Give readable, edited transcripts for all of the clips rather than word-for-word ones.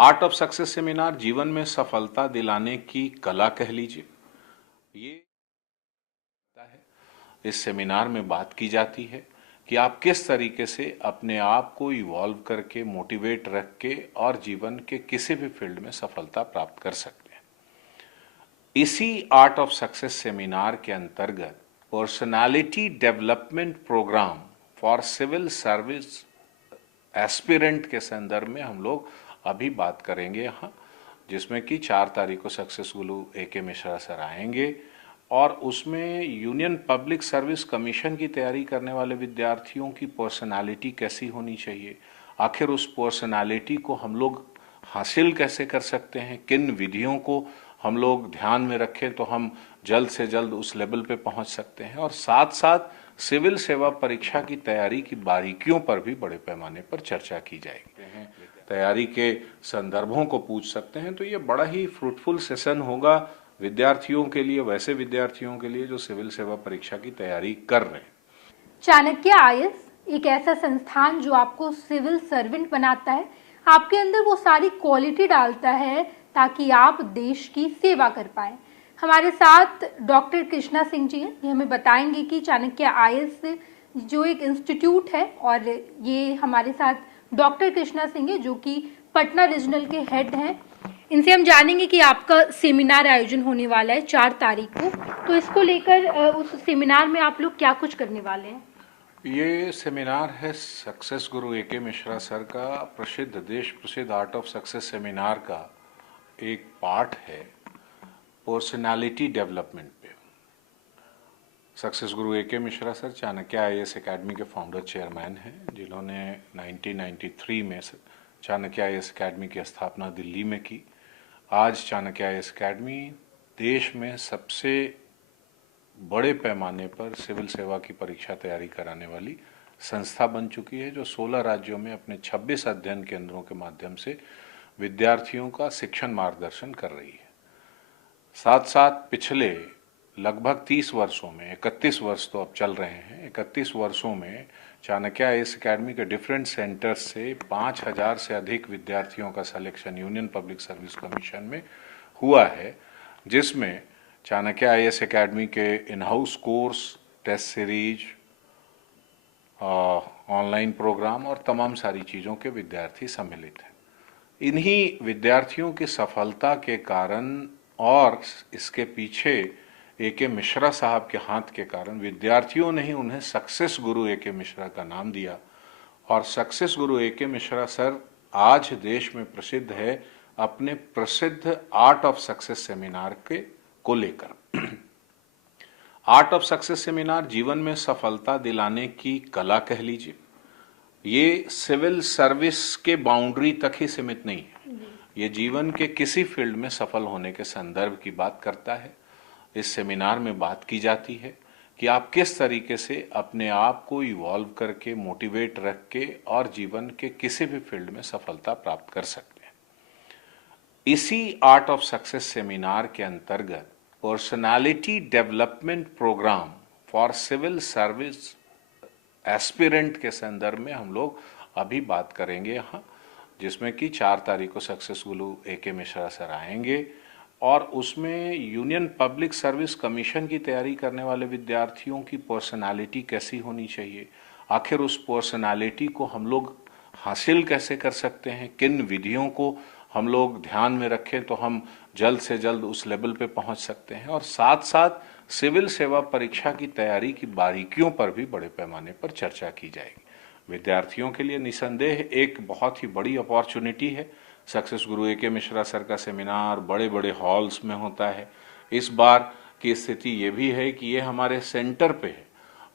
Art of success seminar जीवन में सफलता दिलाने की कला कह लीजिए। ये है इस सेमिनार में बात की जाती है कि आप किस तरीके से अपने आप को इवॉल्व करके मोटिवेट रख के और जीवन के किसी भी फील्ड में सफलता प्राप्त कर सकते हैं। इसी आर्ट ऑफ सक्सेस सेमिनार के अंतर्गत personality development programme for civil service aspirant के संदर्भ में हम लोग अभी बात करेंगे यहाँ, जिसमें कि 4 तारीख को सक्सेस गुरु A.K. मिश्रा सर आएंगे और उसमें यूनियन पब्लिक सर्विस कमीशन की तैयारी करने वाले विद्यार्थियों की पर्सनालिटी कैसी होनी चाहिए, आखिर उस पर्सनालिटी को हम लोग हासिल कैसे कर सकते हैं, किन विधियों को हम लोग ध्यान में रखें तो हम जल्द से जल्द उस लेवल पे पहुंच सकते हैं, और साथ साथ सिविल सेवा परीक्षा की तैयारी की बारीकियों पर भी बड़े पैमाने पर चर्चा की जाएगी। तैयारी के संदर्भों को पूछ सकते हैं, तो ये बड़ा ही फ्रूटफुल सेशन होगा विद्यार्थियों के लिए, वैसे विद्यार्थियों के लिए जो सिविल सेवा परीक्षा की तैयारी कर रहे हैं। चाणक्य आईएएस एक ऐसा संस्थान जो आपको सिविल सर्वेंट बनाता है, आपके अंदर वो सारी क्वालिटी डालता है ताकि आप देश की सेवा कर पाए। हमारे साथ डॉक्टर कृष्णा सिंह जी हैं, ये हमें बताएंगे कि चाणक्य आईएएस जो एक इंस्टीट्यूट है, और ये हमारे साथ डॉक्टर कृष्णा सिंह है जो कि पटना रीजनल के हेड हैं। इनसे हम जानेंगे कि आपका सेमिनार आयोजन होने वाला है 4 तारीख को, तो इसको लेकर उस सेमिनार में आप लोग क्या कुछ करने वाले हैं? ये सेमिनार है सक्सेस गुरु A.K. मिश्रा सर का प्रसिद्ध, देश प्रसिद्ध आर्ट ऑफ सक्सेस सेमिनार का एक पार्ट है पर्सनालिटी डेवलपमेंट पे। सक्सेस गुरु A.K. Mishra sir Chanakya IAS academy के फाउंडर चेयरमैन हैं, जिन्होंने 1993 में चाणक्य आईएएस एकेडमी की स्थापना दिल्ली में की। आज चाणक्य आईएएस एकेडमी देश में सबसे बड़े पैमाने पर सिविल सेवा की परीक्षा तैयारी कराने वाली संस्था बन चुकी है, जो 16 राज्यों में अपने 26 अध्ययन केंद्रों के माध्यम से विद्यार्थियों का शिक्षण मार्गदर्शन कर रही है। साथ साथ पिछले लगभग 30 वर्षों में, 31 वर्ष तो अब चल रहे हैं, 31 वर्षों में चाणक्य आईएएस एकेडमी के डिफरेंट सेंटर्स से 5000 से अधिक विद्यार्थियों का selection union public service commission में हुआ है, जिसमें चाणक्य आईएएस एकेडमी के in house course, test series, online programme और तमाम सारी चीज़ों के विद्यार्थी सम्मिलित हैं। इन्हीं विद्यार्थियों की सफलता के कारण और इसके पीछे A.K. मिश्रा साहब के हाथ के कारण विद्यार्थियों ने ही उन्हें सक्सेस गुरु A.K. मिश्रा का नाम दिया, और सक्सेस गुरु A.K. मिश्रा सर आज देश में प्रसिद्ध है अपने प्रसिद्ध आर्ट ऑफ सक्सेस सेमिनार के को लेकर। आर्ट ऑफ सक्सेस सेमिनार जीवन में सफलता दिलाने की कला कह लीजिए। ये सिविल सर्विस के बाउंड्री तक ही सीमित नहीं है, ये जीवन के किसी फील्ड में सफल होने के संदर्भ की बात करता है। इस सेमिनार में बात की जाती है कि आप किस तरीके से अपने आप को इवॉल्व करके मोटिवेट रख के और जीवन के किसी भी फील्ड में सफलता प्राप्त कर सकते हैं। इसी आर्ट ऑफ सक्सेस सेमिनार के अंतर्गत personality development programme for civil service aspirant के संदर्भ में हम लोग अभी बात करेंगे यहाँ, जिसमें कि 4 तारीख को सक्सेस गुरु A.K. मिश्रा सर आएंगे और उसमें यूनियन पब्लिक सर्विस कमीशन की तैयारी करने वाले विद्यार्थियों की पर्सनालिटी कैसी होनी चाहिए, आखिर उस पर्सनालिटी को हम लोग हासिल कैसे कर सकते हैं, किन विधियों को हम लोग ध्यान में रखें तो हम जल्द से जल्द उस लेवल पे पहुंच सकते हैं, और साथ साथ सिविल सेवा परीक्षा की तैयारी की बारीकियों पर भी बड़े पैमाने पर चर्चा की जाएगी। विद्यार्थियों के लिए निसंदेह एक बहुत ही बड़ी अपॉर्चुनिटी है। सक्सेस गुरु A.K. मिश्रा सर का सेमिनार बड़े बड़े हॉल्स में होता है। इस बार की स्थिति ये भी है कि ये हमारे सेंटर पे है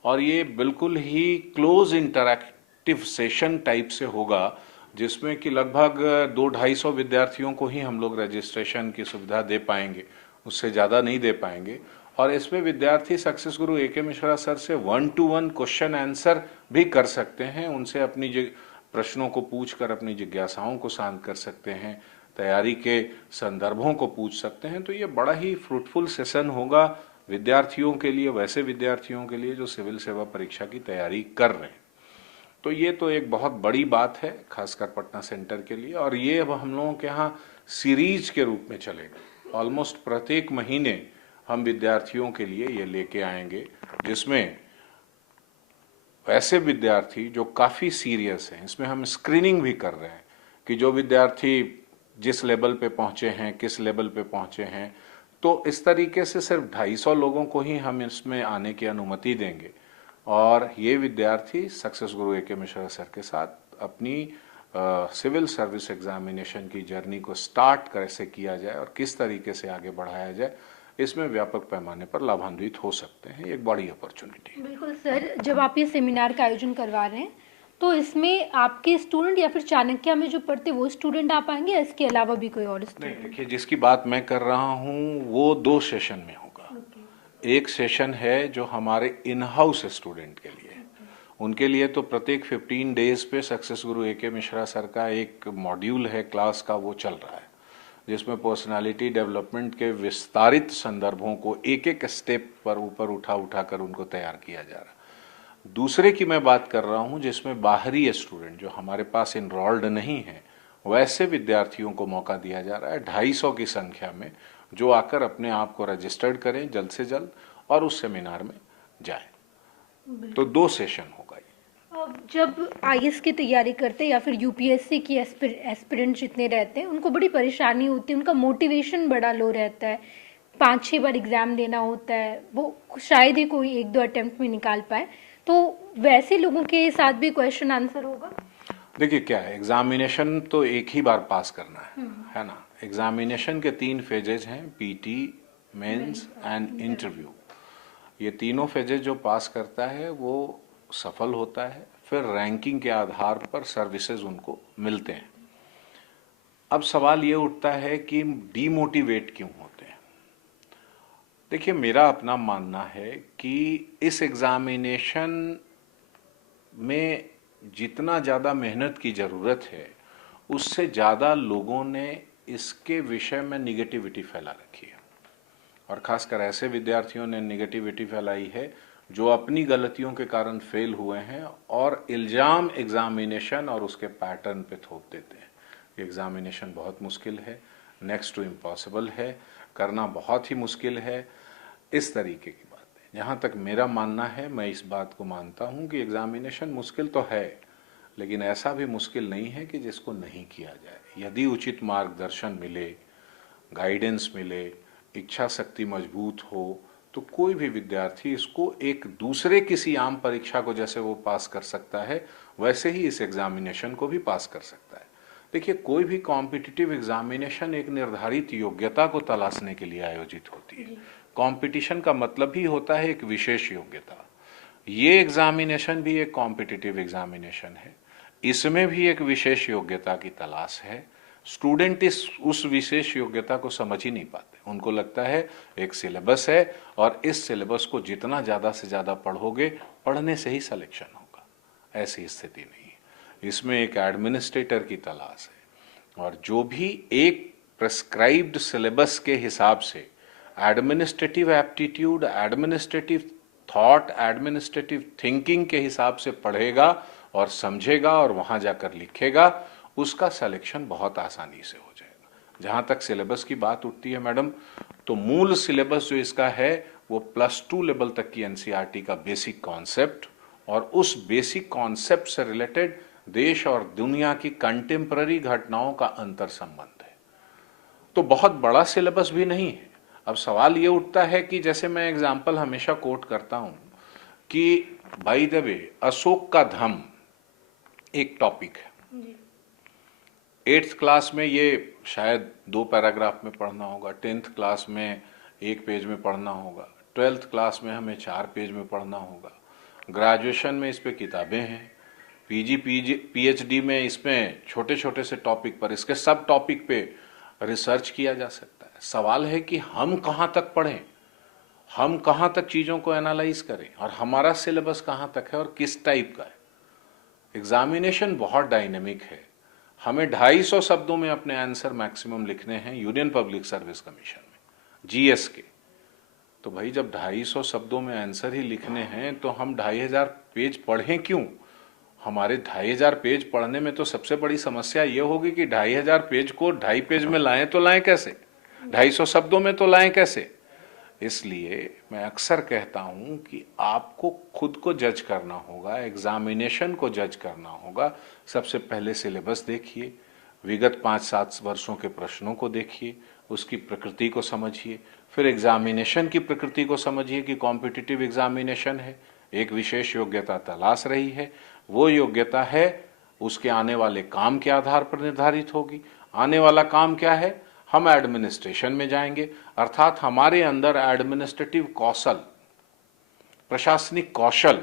और ये बिल्कुल ही क्लोज इंटरैक्टिव सेशन टाइप से होगा, जिसमें कि लगभग 200-250 विद्यार्थियों को ही हम लोग रजिस्ट्रेशन की सुविधा दे पाएंगे, उससे ज़्यादा नहीं दे पाएंगे। और इसमें विद्यार्थी सक्सेस गुरु A.K. मिश्रा सर से 1-to-1 क्वेश्चन आंसर भी कर सकते हैं, उनसे अपनी प्रश्नों को पूछकर अपनी जिज्ञासाओं को शांत कर सकते हैं, तैयारी के संदर्भों को पूछ सकते हैं। तो ये बड़ा ही फ्रूटफुल सेशन होगा विद्यार्थियों के लिए, वैसे विद्यार्थियों के लिए जो सिविल सेवा परीक्षा की तैयारी कर रहे हैं। तो ये तो एक बहुत बड़ी बात है खासकर पटना सेंटर के लिए, और ये अब हम लोगों के यहाँ सीरीज के रूप में चलेगा। ऑलमोस्ट प्रत्येक महीने हम विद्यार्थियों के लिए ये लेके आएंगे, जिसमें ऐसे विद्यार्थी जो काफ़ी सीरियस हैं, इसमें हम स्क्रीनिंग भी कर रहे हैं कि जो विद्यार्थी जिस लेवल पे पहुंचे हैं, किस लेवल पे पहुंचे हैं, तो इस तरीके से सिर्फ 250 लोगों को ही हम इसमें आने की अनुमति देंगे, और ये विद्यार्थी सक्सेस गुरु ए.के. मिश्रा सर के साथ अपनी सिविल सर्विस एग्जामिनेशन की जर्नी को स्टार्ट कैसे किया जाए और किस तरीके से आगे बढ़ाया जाए, इसमें व्यापक पैमाने पर लाभान्वित हो सकते हैं। एक बड़ी अपॉर्चुनिटी है। बिल्कुल सर, जब आप ये सेमिनार का आयोजन करवा रहे हैं तो इसमें आपके स्टूडेंट या फिर चाणक्य में जो पढ़ते वो स्टूडेंट आ पाएंगे या इसके अलावा भी कोई और नहीं, स्टूडेंट? देखिए, जिसकी बात मैं कर रहा हूँ वो 2 सेशन में होगा। एक सेशन है जो हमारे इन हाउस स्टूडेंट के लिए, उनके लिए तो प्रत्येक 15 डेज पे सक्सेस गुरु ए.के. मिश्रा सर का एक मॉड्यूल है क्लास का, वो चल रहा है, जिसमें पर्सनालिटी डेवलपमेंट के विस्तारित संदर्भों को एक एक स्टेप पर ऊपर उठा कर उनको तैयार किया जा रहा है। दूसरे की मैं बात कर रहा हूं जिसमें बाहरी स्टूडेंट जो हमारे पास इनरोल्ड नहीं है, वैसे विद्यार्थियों को मौका दिया जा रहा है 250 की संख्या में, जो आकर अपने आप को रजिस्टर्ड करें जल्द से जल्द और उस सेमिनार में जाएं। तो 2 सेशन होगा ये। अब जब आईएएस की तैयारी करते हैं या फिर यूपीएससी की एस्पिरेंट जितने रहते हैं उनको बड़ी परेशानी होती है, उनका मोटिवेशन बड़ा लो रहता है, 5-6 बार एग्जाम देना होता है, वो शायद ही कोई 1-2 अटेम्प्ट में निकाल पाए, तो वैसे लोगों के साथ भी क्वेश्चन आंसर होगा? देखिए, क्या है, एग्जामिनेशन तो एक ही बार पास करना है ना। एग्जामिनेशन के 3 फेजेज हैं, पीटी, मेंस एंड इंटरव्यू। ये तीनों फेजेज जो पास करता है वो सफल होता है, फिर रैंकिंग के आधार पर सर्विसेज उनको मिलते हैं। अब सवाल ये उठता है कि डीमोटिवेट क्यों होते हैं। देखिए, मेरा अपना मानना है कि इस एग्जामिनेशन में जितना ज़्यादा मेहनत की ज़रूरत है, उससे ज़्यादा लोगों ने इसके विषय में निगेटिविटी फैला रखी है, और ख़ासकर ऐसे विद्यार्थियों ने निगेटिविटी फैलाई है जो अपनी गलतियों के कारण फेल हुए हैं और इल्ज़ाम एग्जामिनेशन और उसके पैटर्न पे थोप देते हैं। एग्जामिनेशन बहुत मुश्किल है, नेक्स्ट टू इम्पॉसिबल है, करना बहुत ही मुश्किल है, इस तरीके की बात है। जहाँ तक मेरा मानना है, मैं इस बात को मानता हूँ कि एग्जामिनेशन मुश्किल तो है, लेकिन ऐसा भी मुश्किल नहीं है कि जिसको नहीं किया जाए। यदि उचित मार्गदर्शन मिले, गाइडेंस मिले, इच्छा शक्ति मजबूत हो, तो कोई भी विद्यार्थी इसको एक दूसरे किसी आम परीक्षा को जैसे वो पास कर सकता है, वैसे ही इस एग्जामिनेशन को भी पास कर सकता है। देखिए, कोई भी कॉम्पिटिटिव एग्जामिनेशन एक निर्धारित योग्यता को तलाशने के लिए आयोजित होती है। कंपटीशन का मतलब ही होता है एक विशेष योग्यता। ये एग्जामिनेशन भी एक कॉम्पिटिटिव एग्जामिनेशन है, इसमें भी एक विशेष योग्यता की तलाश है। स्टूडेंट उस विशेष योग्यता को समझ ही नहीं पाते, उनको लगता है एक सिलेबस है और इस सिलेबस को जितना ज़्यादा से ज़्यादा पढ़ोगे, पढ़ने से ही सिलेक्शन होगा। ऐसी स्थिति नहीं है, इसमें एक एडमिनिस्ट्रेटर की तलाश है, और जो भी एक प्रेस्क्राइब्ड सिलेबस के हिसाब से administrative aptitude, administrative thought, administrative thinking के हिसाब से पढ़ेगा और समझेगा और वहाँ जाकर लिखेगा, उसका सिलेक्शन बहुत आसानी से हो जाएगा। जहाँ तक सिलेबस की बात उठती है मैडम, तो मूल सिलेबस जो इसका है वो +2 लेवल तक की एनसीईआरटी का बेसिक कॉन्सेप्ट, और उस बेसिक कॉन्सेप्ट से रिलेटेड देश और दुनिया की कंटेम्पररी घटनाओं का अंतर संबंध है। तो बहुत बड़ा सिलेबस भी नहीं है। अब सवाल ये उठता है कि जैसे मैं एग्जाम्पल हमेशा कोट करता हूं कि बाय द वे, अशोक का धम्म एक टॉपिक है। 8th क्लास में ये शायद 2 पैराग्राफ में पढ़ना होगा, 10th क्लास में 1 पेज में पढ़ना होगा, 12th क्लास में हमें 4 पेज में पढ़ना होगा, ग्रेजुएशन में इस पे किताबें हैं, पीएचडी में इसमें छोटे छोटे से टॉपिक पर, इसके सब टॉपिक पे रिसर्च किया जा सकता है। सवाल है कि हम कहाँ तक पढ़ें, हम कहाँ तक चीज़ों को एनालाइज करें, और हमारा सिलेबस कहाँ तक है और किस टाइप का है। एग्जामिनेशन बहुत डायनेमिक है। हमें 250 शब्दों में अपने आंसर मैक्सिमम लिखने हैं यूनियन पब्लिक सर्विस कमीशन में, जीएस के। तो भाई, जब 250 शब्दों में आंसर ही लिखने हैं तो हम 2500 पेज पढ़ें क्यों? हमारे 2500 पेज पढ़ने में तो सबसे बड़ी समस्या ये होगी कि 2500 पेज को 2.5 पेज में लाएं तो लाएं कैसे, 250 शब्दों में तो लाएं कैसे। इसलिए मैं अक्सर कहता हूं कि आपको खुद को जज करना होगा, एग्जामिनेशन को जज करना होगा। सबसे पहले सिलेबस देखिए, विगत 5-7 वर्षों के प्रश्नों को देखिए, उसकी प्रकृति को समझिए, फिर एग्जामिनेशन की प्रकृति को समझिए कि कॉम्पिटिटिव एग्जामिनेशन है, एक विशेष योग्यता तलाश रही है, वो योग्यता है उसके आने वाले काम के आधार पर निर्धारित होगी। आने वाला काम क्या है, हम एडमिनिस्ट्रेशन में जाएंगे, अर्थात हमारे अंदर एडमिनिस्ट्रेटिव कौशल, प्रशासनिक कौशल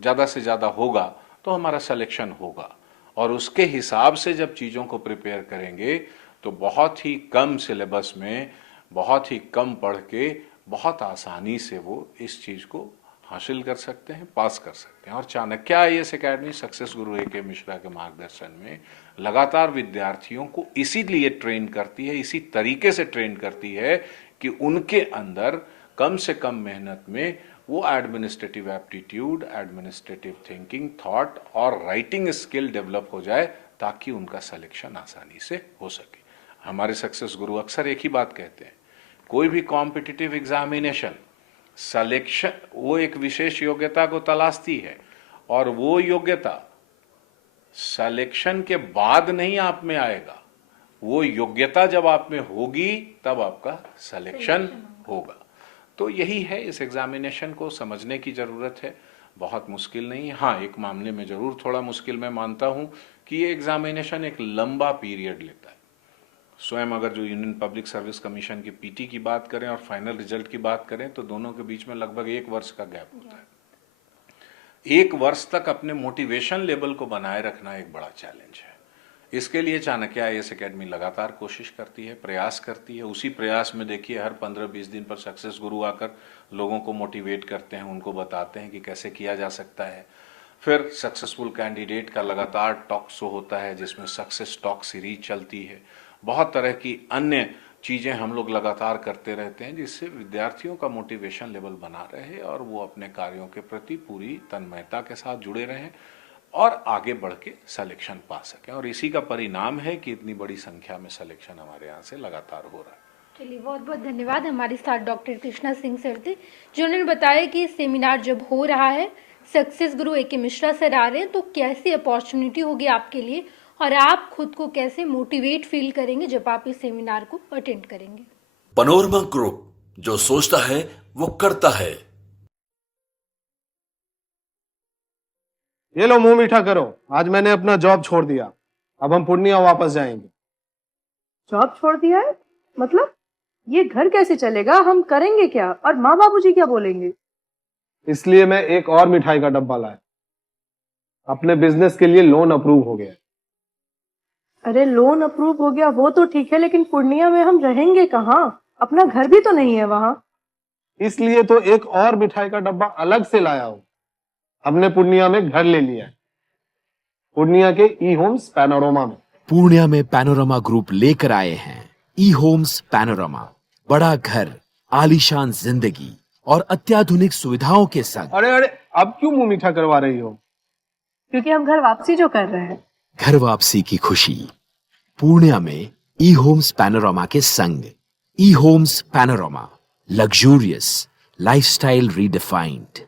ज़्यादा से ज़्यादा होगा तो हमारा सिलेक्शन होगा। और उसके हिसाब से जब चीज़ों को प्रिपेयर करेंगे तो बहुत ही कम सिलेबस में, बहुत ही कम पढ़ के बहुत आसानी से वो इस चीज़ को हासिल कर सकते हैं, पास कर सकते हैं। और चाणक्य आईएएस एकेडमी सक्सेस गुरु ए.के. मिश्रा के मार्गदर्शन में लगातार विद्यार्थियों को इसीलिए ट्रेन करती है, इसी तरीके से ट्रेन करती है कि उनके अंदर कम से कम मेहनत में वो administrative aptitude, administrative thinking, thought और राइटिंग स्किल डेवलप हो जाए ताकि उनका सिलेक्शन आसानी से हो सके। हमारे सक्सेस गुरु अक्सर एक ही बात कहते हैं, कोई भी कॉम्पिटिटिव एग्जामिनेशन सिलेक्शन वो एक विशेष योग्यता को तलाशती है और वो योग्यता सिलेक्शन के बाद नहीं आप में आएगा, वो योग्यता जब आप में होगी तब आपका सिलेक्शन होगा। तो यही है, इस एग्जामिनेशन को समझने की जरूरत है, बहुत मुश्किल नहीं है। हाँ, एक मामले में जरूर थोड़ा मुश्किल मैं मानता हूं कि ये एग्जामिनेशन एक लंबा पीरियड लेता है। स्वयं अगर जो यूनियन पब्लिक सर्विस कमीशन की पीटी की बात करें और फाइनल रिजल्ट की बात करें तो दोनों के बीच में लगभग 1 वर्ष का गैप होता है। 1 वर्ष तक अपने मोटिवेशन लेवल को बनाए रखना एक बड़ा चैलेंज है। इसके लिए चाणक्य आईएएस एकेडमी लगातार कोशिश करती है, प्रयास करती है। उसी प्रयास में देखिए हर 15-20 दिन पर सक्सेस गुरु आकर लोगों को मोटिवेट करते हैं, उनको बताते हैं कि कैसे किया जा सकता है। फिर सक्सेसफुल कैंडिडेट का लगातार टॉक शो होता है जिसमें सक्सेस टॉक सीरीज चलती है। बहुत तरह की अन्य चीज़ें हम लोग लगातार करते रहते हैं जिससे विद्यार्थियों का मोटिवेशन लेवल बना रहे और वो अपने कार्यों के प्रति पूरी तन्मयता के साथ जुड़े रहें और आगे बढ़ के सिलेक्शन पा सकें। और इसी का परिणाम है कि इतनी बड़ी संख्या में सिलेक्शन हमारे यहाँ से लगातार हो रहा है। चलिए, बहुत बहुत धन्यवाद। हमारे साथ डॉक्टर कृष्णा सिंह सर थे जिन्होंने बताया कि सेमिनार जब हो रहा है, सक्सेस गुरु ए.के. मिश्रा सर आ रहे हैं, तो कैसी अपॉर्चुनिटी होगी आपके लिए और आप खुद को कैसे मोटिवेट फील करेंगे जब आप इस सेमिनार को अटेंड करेंगे। पनोरमा ग्रुप, जो सोचता है वो करता है। ये लो, मुंह मीठा करो, आज मैंने अपना जॉब छोड़ दिया, अब हम पूर्णिया वापस जाएंगे। जॉब छोड़ दिया है? मतलब ये घर कैसे चलेगा, हम करेंगे क्या और माँ बाबूजी क्या बोलेंगे? इसलिए मैं एक और मिठाई का डब्बा लाया, अपने बिजनेस के लिए लोन अप्रूव हो गया। अरे लोन अप्रूव हो गया वो तो ठीक है, लेकिन पूर्णिया में हम रहेंगे कहाँ? अपना घर भी तो नहीं है वहाँ। इसलिए तो एक और मिठाई का डब्बा अलग से लाया हूँ। हमने पूर्णिया में घर ले लिया है, पूर्णिया के ई होम्स पैनोरमा में। पूर्णिया में पैनोरमा ग्रुप लेकर आए हैं ई होम्स पैनोरमा, बड़ा घर, आलीशान जिंदगी और अत्याधुनिक सुविधाओं के संग। अरे अरे, अब क्यों मुंह मीठा करवा रही हो? क्योंकि हम घर वापसी जो कर रहे हैं। घर वापसी की खुशी पूर्णिया में ई होम्स पैनोरमा के संग। E homes panorama, luxurious lifestyle redefined.